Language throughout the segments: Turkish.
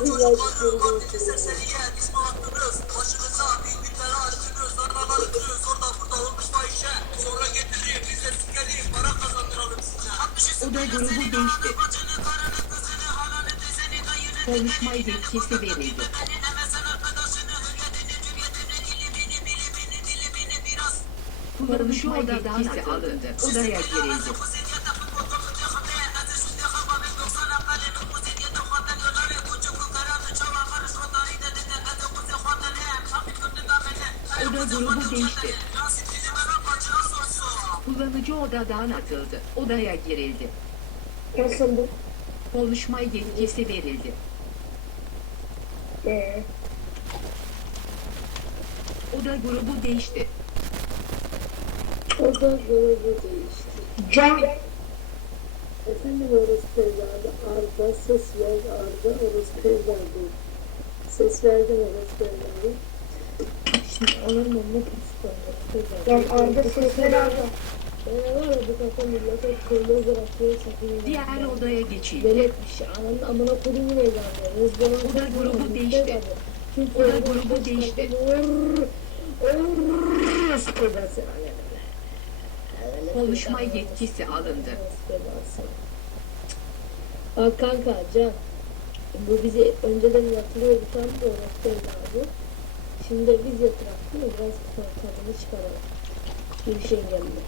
Birazcık geri götürüyorum. Oda grubu değişti. Konuşma yetkisi verildi. Kullanıcı odadan alındı. Odaya girildi. Oda grubu değişti. Kullanıcı odadan atıldı. Odaya girildi. Nasıl bu? Konuşma yetkisi verildi. Ee, Oda grubu değişti. o da grubu değişti. Can! Efendim orospu evladı Arda ses ver Arda orospu evladı. Ses verdim orospu evladı. Şimdi kırmızı bırakıyor sakın. Diğer odaya geçildi. Ananın amına kodumun evladı. Rızgının Oda grubu değişti. Oda grubu değişti. Konuşma yetkisi alındı. Bak kanka Can. Bu bizi önceden yatırıyordu tam da orası. Şimdi de biz değil mi? Biraz tadını çıkaralım. Bir şey geldi.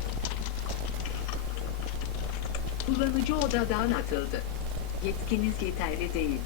Kullanıcı odadan atıldı. Yetkiniz yeterli değil.